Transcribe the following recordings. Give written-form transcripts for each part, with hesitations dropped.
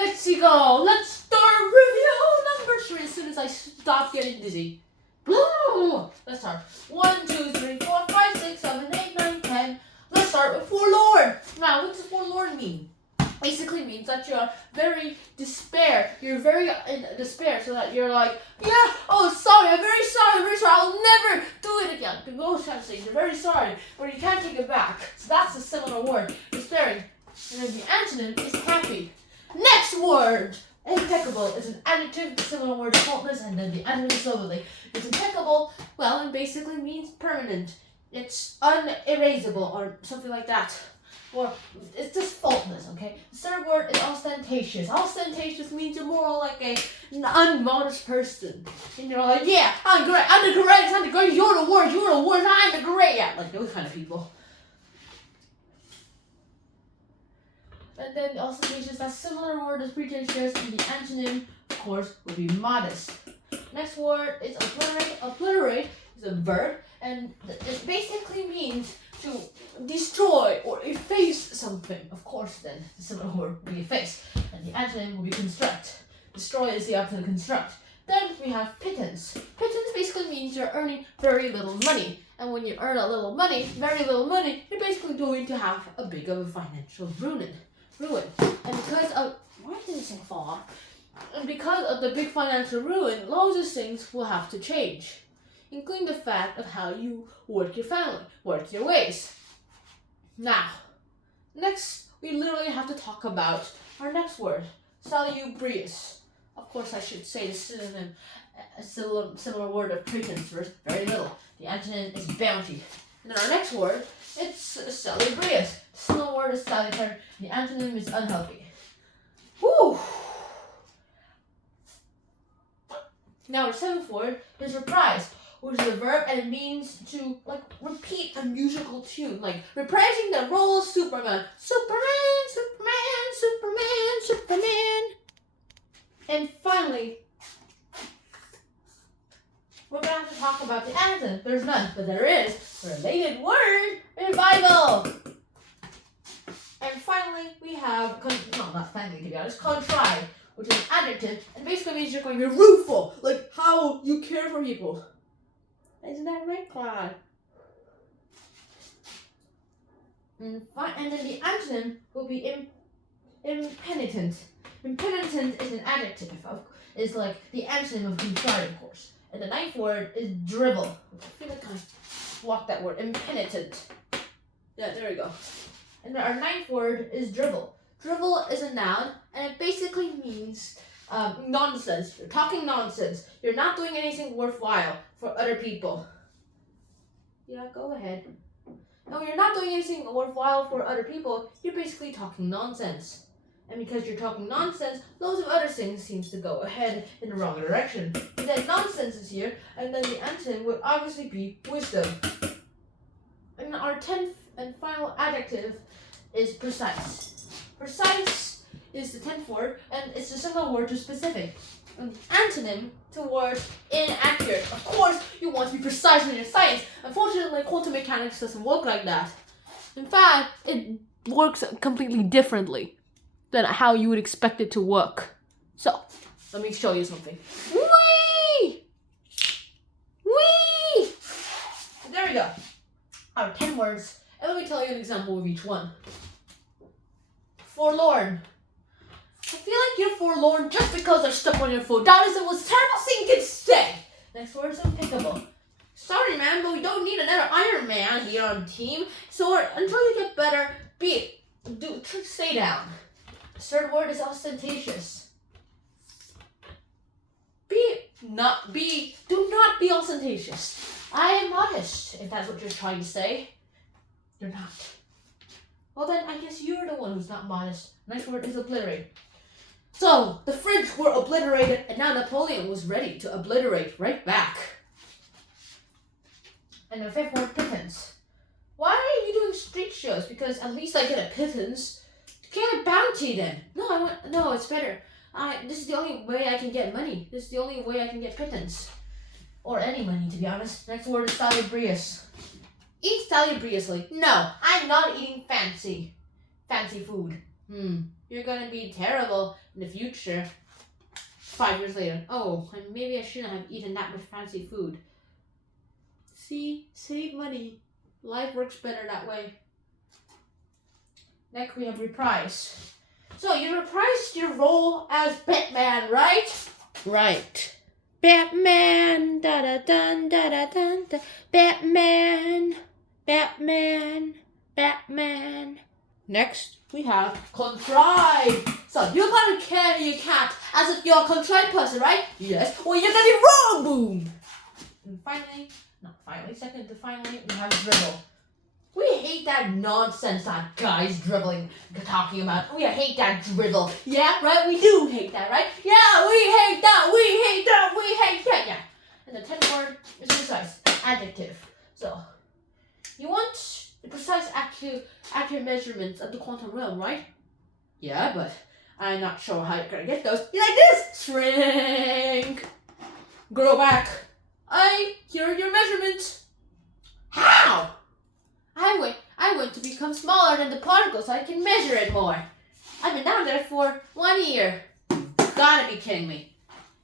Let's go. Let's start review number 3 as soon as I stop getting dizzy. Let's start. 1, 2, 3, 4, 5, 6, 7, 8, 9, 10. Let's start with forlorn. Now, what does forlorn mean? Basically means that you're very despair. You're very in despair, so that you're like, yeah, oh, sorry, I'm very sorry, I'll never do it again. Most times say you're very sorry, but you can't take it back. So that's a similar word, despairing. And then the antonym is happy. Next word, impeccable is an adjective, similar word to faultless, and then the antonym is lovely. It's impeccable, well, it basically means permanent. It's unerasable or something like that. Or it's just faultless, okay? The third word is ostentatious. Ostentatious means you're more like an unmodest person. And you're like, yeah, I'm great, I'm the greatest, I'm the greatest, you're the worst, I'm the great. Yeah, like those kind of people. And then ostentatious, that similar word is pretentious, and the antonym, of course, would be modest. Next word is obliterate. Obliterate is a verb, and it basically means to destroy or efface something. Of course, then the similar word would be efface, and the antonym will be construct. Destroy is the opposite of construct. Then we have pittance. Pittance basically means you're earning very little money, and when you earn a little money, very little money, you're basically going to have a big of a financial ruin. And because of why did this thing fall off? And because of the big financial ruin, loads of things will have to change, including the fact of how you work your family, work your ways. Now, next we literally have to talk about our next word, salubrious. Of course, I should say the synonym, a similar word of pretense first, very little. The antonym is bounty. And then our next word, it's salubrious. The similar word is salutary. The antonym is unhealthy. Woo! Now our seventh word is reprise, which is a verb and it means to like repeat a musical tune, like reprising the role of Superman. Superman, Superman, Superman, Superman. And finally, we're going to have to talk about the antonym. There's none, but there is related word, revival. And finally, we have, not finally to be honest, contrite, which is an adjective, and basically means you're going to be rueful, like how you care for people. Isn't that right, Clyde? And then the antonym will be impenitent. Impenitent is an adjective, is like the antonym of contrite, of course. And the ninth word is drivel. I feel like I walked that word. Impenitent. Yeah, there we go. And our ninth word is drivel. Drivel is a noun, and it basically means nonsense. You're talking nonsense. You're not doing anything worthwhile for other people. Yeah, go ahead. No, you're not doing anything worthwhile for other people. You're basically talking nonsense. And because you're talking nonsense, loads of other things seems to go ahead in the wrong direction. And then nonsense is here, and then the antonym would obviously be wisdom. And our 10th and final adjective is precise. Precise is the 10th word, and it's a similar word to specific. And the antonym towards inaccurate. Of course, you want to be precise in your science. Unfortunately, quantum mechanics doesn't work like that. In fact, it works completely differently than how you would expect it to work. So, let me show you something. Whee! Whee! There we go. Our 10 words, and let me tell you an example of each one. Forlorn. I feel like you're forlorn just because they're stuck on your foot. That is the most terrible thing you can say. Next word is impeccable. Sorry, man, but we don't need another Iron Man here on the team. So until you get better, stay down. The third word is ostentatious. Do not be ostentatious. I am modest, if that's what you're trying to say. You're not. Well then, I guess you're the one who's not modest. Next word is obliterate. So, the French were obliterated, and now Napoleon was ready to obliterate right back. And the fifth word, pittance. Why are you doing street shows? Because at least I get a pittance. Get a bounty then. No, it's better. This is the only way I can get money. This is the only way I can get pittance. Or any money, to be honest. Next word is salubrious. Eat salubriously. No, I'm not eating fancy food. You're gonna be terrible in the future. 5 years later. Oh, and maybe I shouldn't have eaten that much fancy food. See? Save money. Life works better that way. Next we have reprise. So you reprised your role as Batman, right? Right. Batman, da da dun da da dun da. Batman, Batman, Batman. Next we have contrived. So you're gonna carry your cat as if you're a contrived person, right? Yes. Well, you're gonna be wrong, boom. And finally, we have dribble. We hate that nonsense that guy's dribbling, talking about. We hate that dribble. Yeah, right? We do hate that, right? Yeah, we hate that. We hate that. We hate that. Yeah. And the 10th word is precise. Adjective. So, you want the precise, accurate measurements of the quantum realm, right? Yeah, but I'm not sure how you're gonna get those. You like this? Shrink. Grow back. Here are your measurements. How? I want to become smaller than the particle so I can measure it more. I've been down there for 1 year. Gotta be kidding me.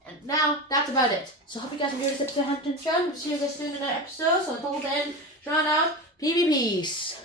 And now, that's about it. So I hope you guys enjoyed this episode of Huntington Show. We'll see you guys soon in another episode. So until then, shout out, peace.